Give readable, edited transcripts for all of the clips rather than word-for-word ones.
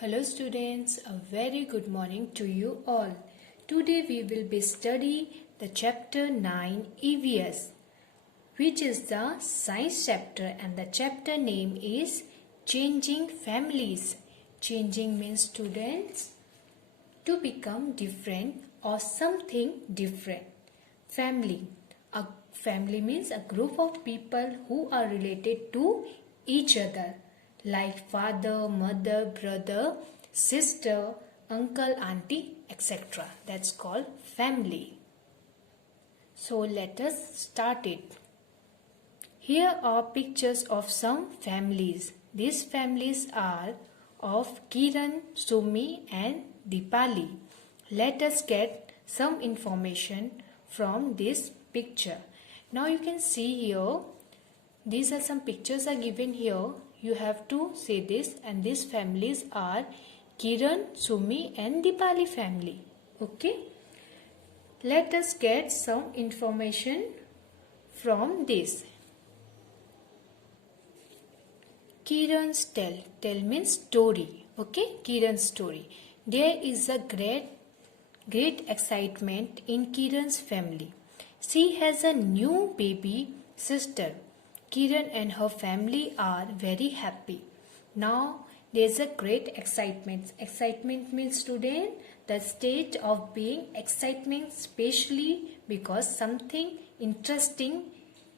Hello students, a very good morning to you all. Today we will be studying the chapter 9 EVS, which is the science chapter, and the chapter name is Changing Families. Changing means students to become different or something different. Family. A family means a group of people who are related to each other, like father, mother, brother, sister, uncle, auntie, etc. That's called family. So let us start it. Here are pictures of some families. These families are of Kiran, Sumi and Dipali. Let us get some information from this picture. Now you can see here, these are some pictures are given here. You have to say this, and these families are Kiran, Sumi and Dipali family. Okay. Let us get some information from this. Kiran's tell. Tell means story. Okay, Kiran's story. There is a great excitement in Kiran's family. She has a new baby sister. Kiran and her family are very happy. Now there is a great excitement. Excitement means student the state of being excitement, especially because something interesting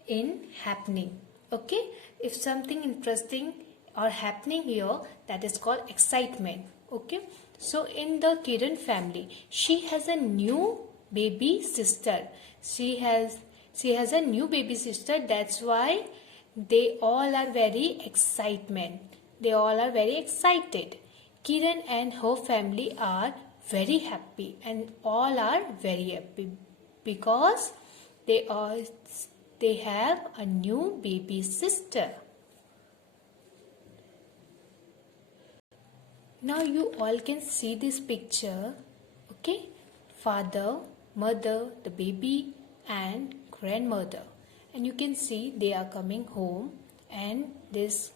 in happening. Okay, if something interesting are happening here, that is called excitement. Okay, so in the Kiran family, she has a new baby sister. She has a new baby sister. That's why they all are very excitement. They all are very excited. Kiran and her family are very happy, and all are very happy because they have a new baby sister. Now you all can see this picture. Okay, father, mother, the baby and grandmother, and you can see they are coming home, and this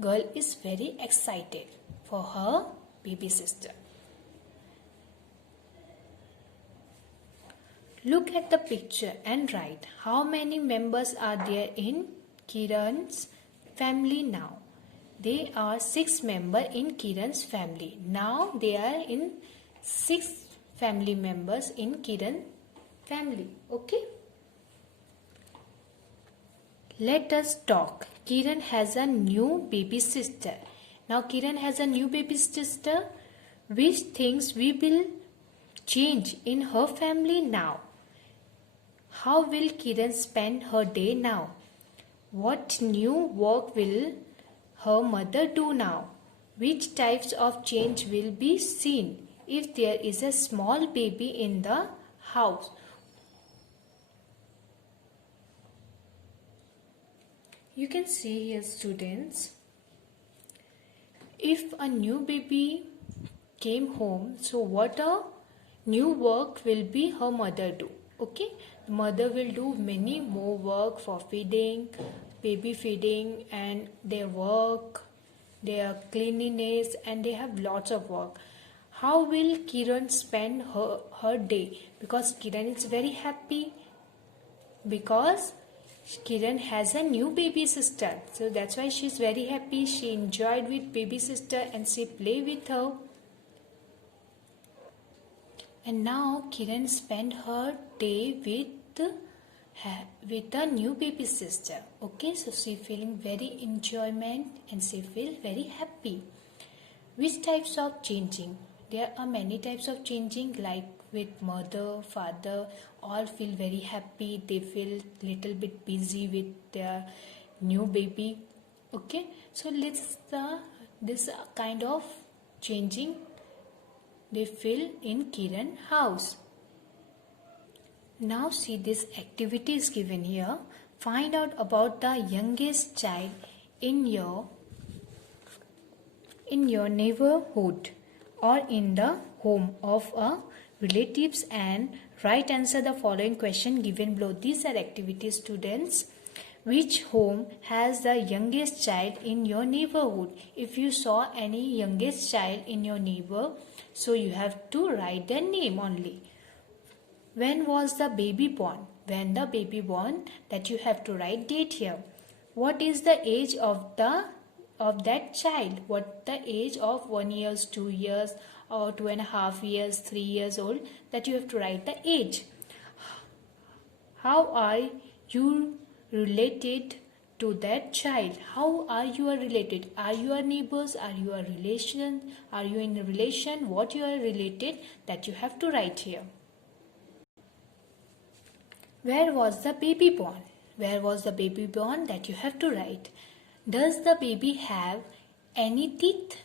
girl is very excited for her baby sister. Look at the picture and write how many members are there in Kiran's family now. There are 6 members in Kiran's family. Now they are in 6 family members in Kiran family. Okay. Let us talk. Kiran has a new baby sister. Now Kiran has a new baby sister. Which things we will change in her family now? How will Kiran spend her day now? What new work will her mother do now? Which types of change will be seen if there is a small baby in the house? You can see here, students, if a new baby came home, so what a new work will be her mother do? Okay, the mother will do many more work for feeding, baby feeding, and their work, their cleanliness, and they have lots of work. How will Kiran spend her day? Because Kiran is very happy because Kiran has a new baby sister. So that's why she's very happy. She enjoyed with baby sister and she play with her. And now Kiran spent her day with a new baby sister. Okay, so she feeling very enjoyment and she feel very happy. Which types of changing? There are many types of changing, like with mother, father, all feel very happy. They feel little bit busy with their new baby. Okay, so this kind of changing they feel in Kiran house. Now see this activity is given here. Find out about the youngest child in your neighborhood or in the home of a relatives and answer the following question given below. These are activities, students. Which home has the youngest child in your neighborhood? If you saw any youngest child in your neighbor, so you have to write their name only. When was the baby born? When the baby born, that you have to write date here. What is the age of that child? What the age of 1 year, 2 years, or 2.5 years, 3 years old? That you have to write the age. How are you related to that child? How are you related? Are you a neighbors? Are you a relation? Are you in a relation? What you are related? That you have to write here. Where was the baby born? Where was the baby born? That you have to write. Does the baby have any teeth?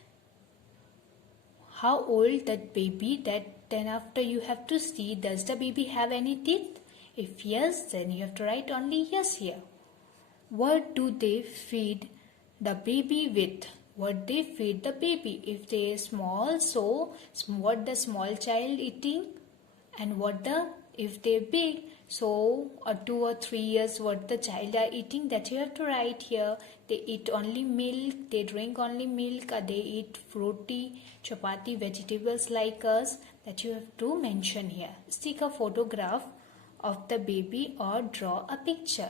How old that baby? That then after you have to see, does the baby have any teeth? If yes, then you have to write only yes here. What do they feed the baby with? What they feed the baby? If they are small, so what the small child eating? And what the, if they big, so 2 or 3 years, what the child are eating, that you have to write here. They eat only milk, they drink only milk, or they eat fruity, chapati, vegetables like us, that you have to mention here. Stick a photograph of the baby or draw a picture.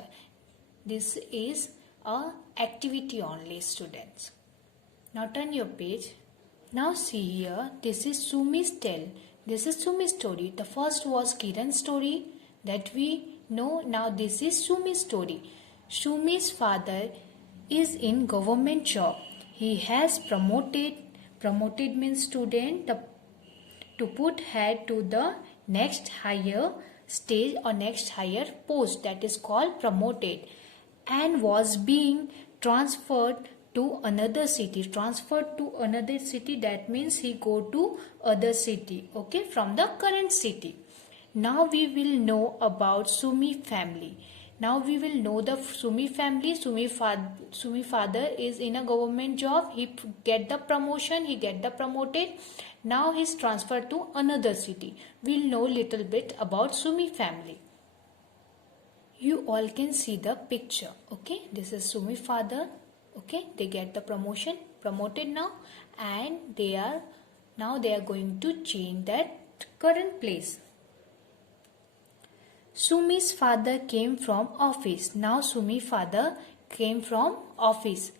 This is a activity only, students. Now turn your page. Now see here, this is Sumi's tale. This is Sumi's story. The first was Kiran's story that we know. Now this is Sumi's story. Sumi's father is in government job. He has promoted means student to put head to the next higher stage or next higher post, that is called promoted, and was being transferred to another city. Transferred to another city, that means he go to other city, okay, from the current city. Now we will know about Sumi family. Now we will know the Sumi family. Sumi father is in a government job. He get the promotion. He get the promoted. Now he is transferred to another city. We'll know little bit about Sumi family. You all can see the picture. Okay, this is Sumi father. Okay, they get the promotion, promoted now, and they are going to change that current place. Sumi's father came from office. Now Sumi's father came from office.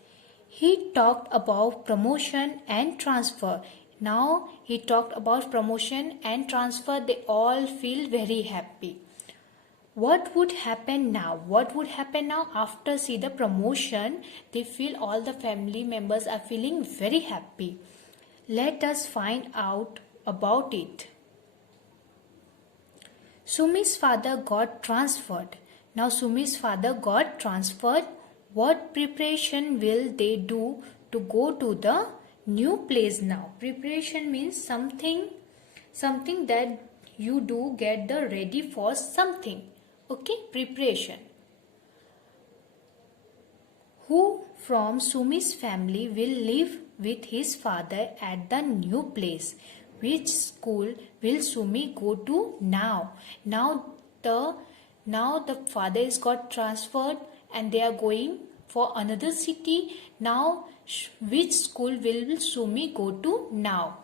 He talked about promotion and transfer. Now he talked about promotion and transfer. They all feel very happy. What would happen now? What would happen now after see the promotion? They feel, all the family members are feeling very happy. Let us find out about it. Sumi's father got transferred. Now Sumi's father got transferred. What preparation will they do to go to the new place now? Preparation means something that you do, get the ready for something. Okay, preparation. Who from Sumi's family will live with his father at the new place? Which school will Sumi go to now? Now the father is got transferred and they are going for another city. Now which school will Sumi go to now?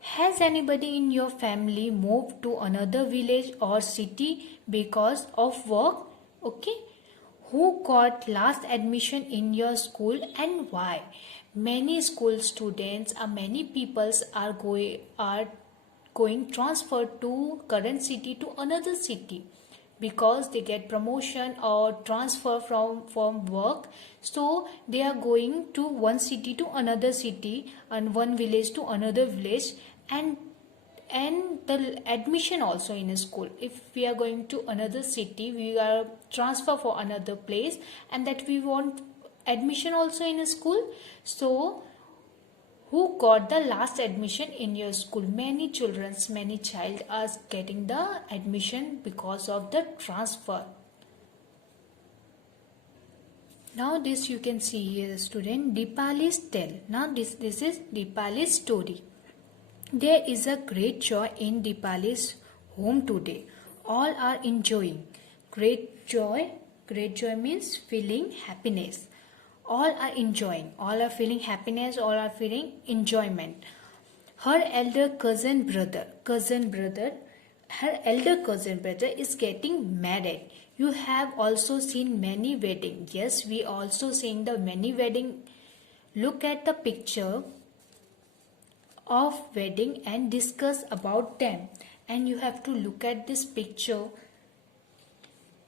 Has anybody in your family moved to another village or city because of work? Okay. Who got last admission in your school and why? Many school students or many peoples are going transferred to current city to another city because they get promotion or transfer from work. So they are going to one city to another city and one village to another village, and the admission also in a school. If we are going to another city, we are transfer for another place, and that we want admission also in a school. So who got the last admission in your school? Many child are getting the admission because of the transfer. Now this you can see here, student, Dipali's tale. Now this is Dipali's story. There is a great joy in Dipali's home today. All are enjoying. great joy. Great joy means feeling happiness. All are enjoying, all are feeling happiness, all are feeling enjoyment. Her elder her elder cousin brother is getting married. You have also seen many wedding. Yes, we also seen the many wedding. Look at the picture of wedding and discuss about them. And you have to look at this picture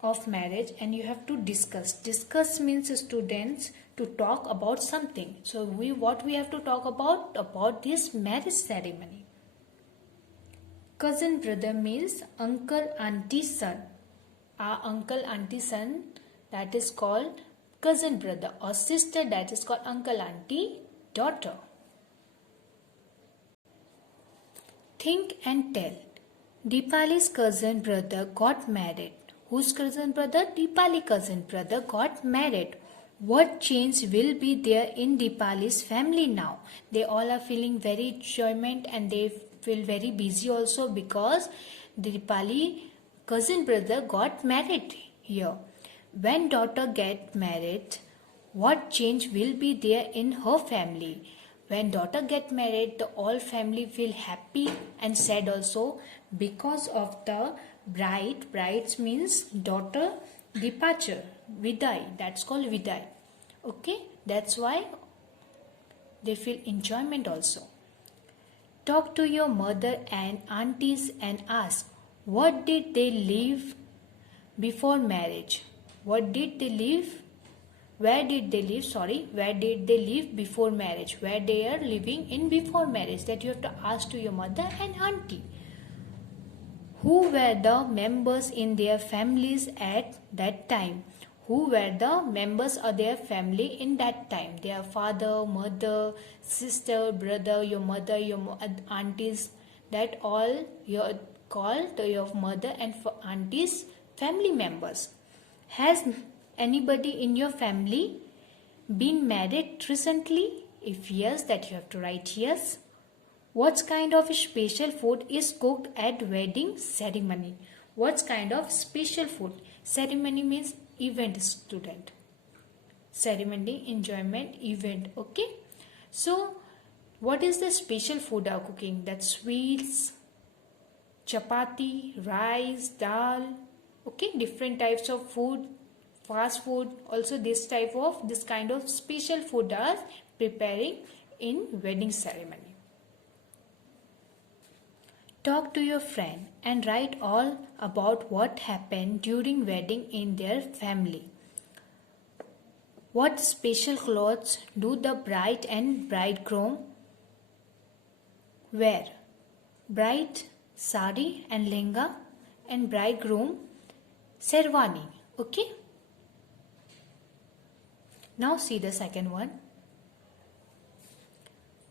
of marriage and you have to discuss means students to talk about something. So what we have to talk about this marriage ceremony. Cousin brother means uncle auntie son. Our uncle auntie son, that is called cousin brother, or sister, that is called uncle auntie daughter. Think and tell. Deepali's cousin brother got married. Whose cousin brother? Deepali cousin brother got married. What change will be there in Deepali's family now? They all are feeling very enjoyment and they feel very busy also because Deepali cousin brother got married here. When daughter get married, what change will be there in her family? When daughter get married, the all family feel happy and sad also because of the bride. Brides means daughter departure, vidai. That's called vidai. Okay, that's why they feel enjoyment also. Talk to your mother and aunties and ask, what did they live before marriage? What did they live? Where did they live? Where did they live before marriage? Where they are living in before marriage? That you have to ask to your mother and auntie. Who were the members in their families at that time? Who were the members of their family in that time? Their father, mother, sister, brother, your mother, your aunties. That all you called your mother and aunties family members. Has anybody in your family been married recently? If yes, that you have to write yes. What kind of special food is cooked at wedding ceremony? What kind of special food? Ceremony means event, student. Ceremony, enjoyment, event. Okay. So, what is the special food are cooking? That's sweets, chapati, rice, dal. Okay, different types of food, fast food. Also, this kind of special food are preparing in wedding ceremony. Talk to your friend and write all about what happened during wedding in their family. What special clothes do the bride and bridegroom wear? Bride sari and lehenga and bridegroom sherwani. Okay? Now see the second one.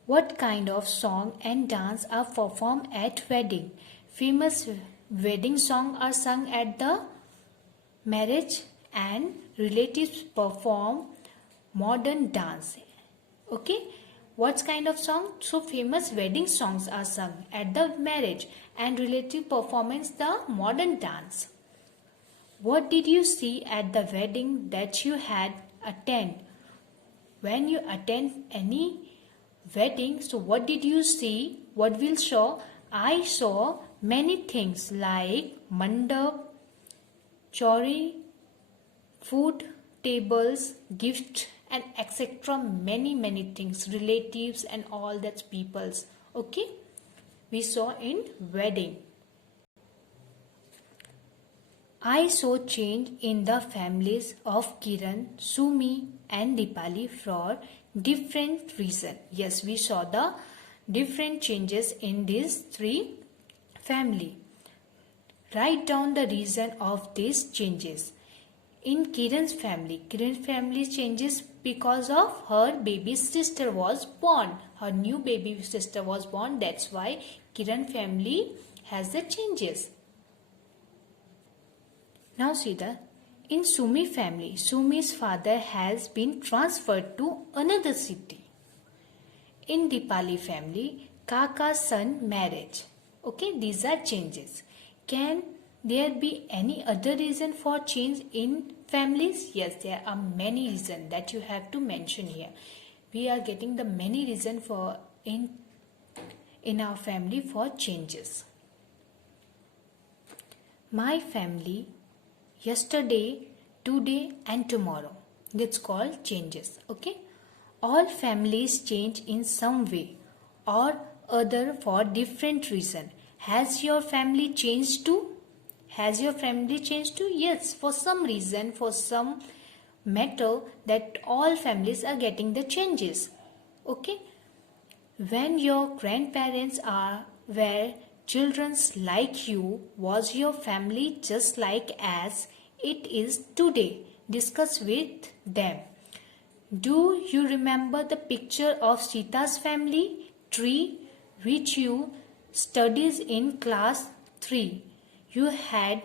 What kind of song and dance are performed at wedding? Famous wedding songs are sung at the marriage and relatives perform modern dance. Okay? What kind of song? So famous wedding songs are sung at the marriage and relative performance the modern dance. What did you see at the wedding that you had attend? When you attend any wedding, so what did you see? What will show? I saw many things like mandap, chori, food, tables, gifts, and etc. Many things, relatives and all that peoples. Okay, we saw in wedding. I saw change in the families of Kiran, Sumi, and Deepali for different reasons. Yes, we saw the different changes in these three families. Write down the reason of these changes. In Kiran's family changes because of her baby sister was born. Her new baby sister was born. That's why Kiran family has the changes. Now see in Sumi family, Sumi's father has been transferred to another city. In Deepali family, Kaka's son marriage. Okay, these are changes. Can there be any other reason for change in families? Yes, there are many reasons that you have to mention here. We are getting the many reason for in our family for changes. My family, yesterday, today and tomorrow. That's called changes. Okay. All families change in some way or other for different reason. Has your family changed too? Has your family changed too? Yes, for some reason, for some matter that all families are getting the changes. Okay. When your grandparents were children like you, was your family just like as it is today? Discuss with them. Do you remember the picture of Sita's family tree which you studied in class 3? You had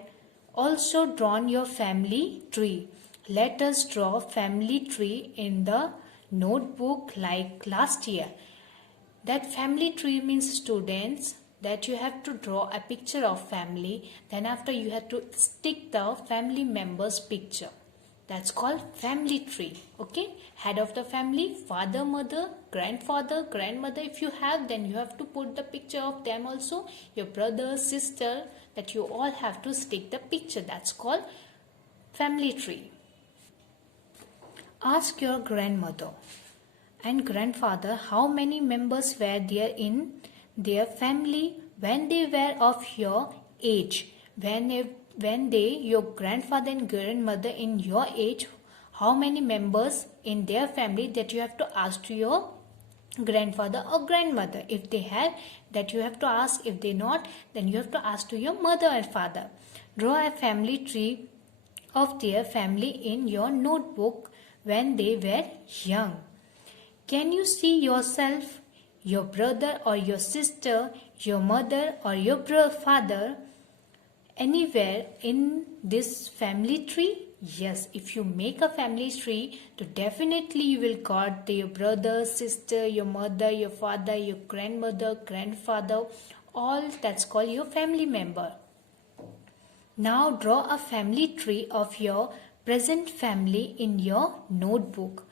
also drawn your family tree. Let us draw family tree in the notebook like last year. That family tree means students that you have to draw a picture of family. Then after you have to stick the family members picture. That's called family tree. Okay. Head of the family, father, mother, grandfather, grandmother. If you have, then you have to put the picture of them also. Your brother, sister, that you all have to stick the picture. That's called family tree. Ask your grandmother and grandfather how many members were there in their family when they were of your age. When your grandfather and grandmother in your age, how many members in their family, that you have to ask to your grandfather or grandmother. If they have, that you have to ask. If they not, then you have to ask to your mother and father. Draw a family tree of their family in your notebook when they were young. Can you see yourself, your brother or your sister, your mother or your father anywhere in this family tree? Yes, if you make a family tree, so definitely you will got your brother, sister, your mother, your father, your grandmother, grandfather, all that's called your family member. Now draw a family tree of your present family in your notebook.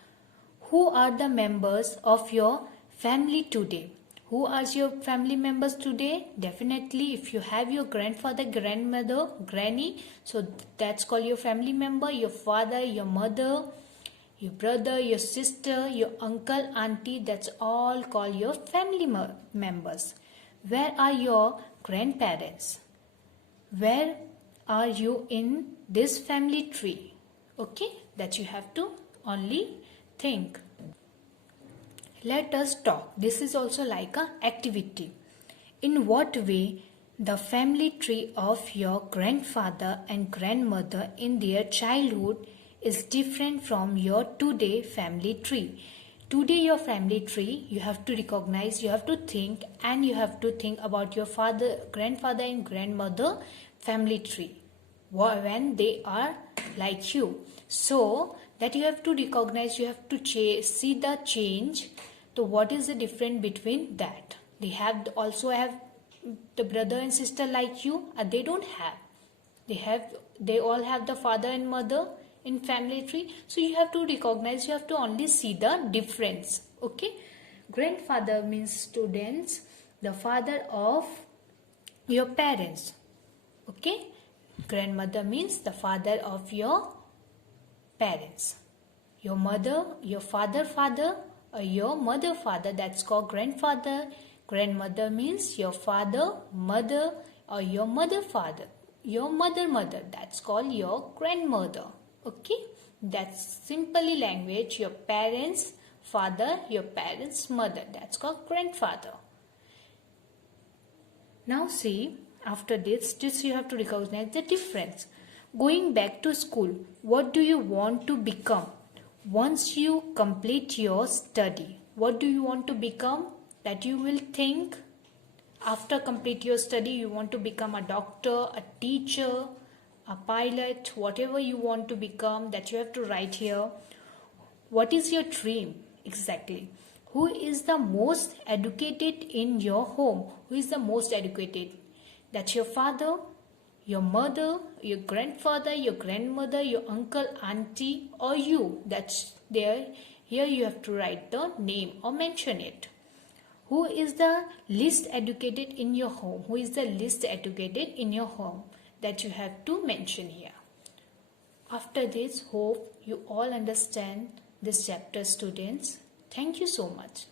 Who are the members of your family today? Who are your family members today? Definitely, if you have your grandfather, grandmother, granny, so that's called your family member. Your father, your mother, your brother, your sister, your uncle, auntie, that's all called your family members. Where are your grandparents? Where are you in this family tree? Okay, that you have to only think. Let us talk. This is also like an activity. In what way the family tree of your grandfather and grandmother in their childhood is different from your today family tree? Today your family tree, you have to recognize, you have to think, and you have to think about your father, grandfather and grandmother family tree when they are like you. So that you have to recognize, you have to see the change. So what is the difference between that? They also have the brother and sister like you, they don't have. They all have the father and mother in family tree. So you have to recognize, you have to only see the difference. Okay. Grandfather means students, the father of your parents. Okay. Grandmother means the father of your parents. Your mother, your father, or your mother, father, that's called grandfather. Grandmother means your father, mother, or your mother, father. Your mother, that's called your grandmother. Okay, that's simply language. Your parents, father, your parents, mother, that's called grandfather. Now see, after this you have to recognize the difference. Going back to school, what do you want to become? Once you complete your study, what do you want to become? That you will think after complete your study, you want to become a doctor, a teacher, a pilot, whatever you want to become, that you have to write here. What is your dream exactly? Who is the most educated in your home? Who is the most educated? That's your father, your mother, your grandfather, your grandmother, your uncle, auntie, or you. That's there. Here you have to write the name or mention it. Who is the least educated in your home? Who is the least educated in your home? That you have to mention here. After this, hope you all understand this chapter, students. Thank you so much.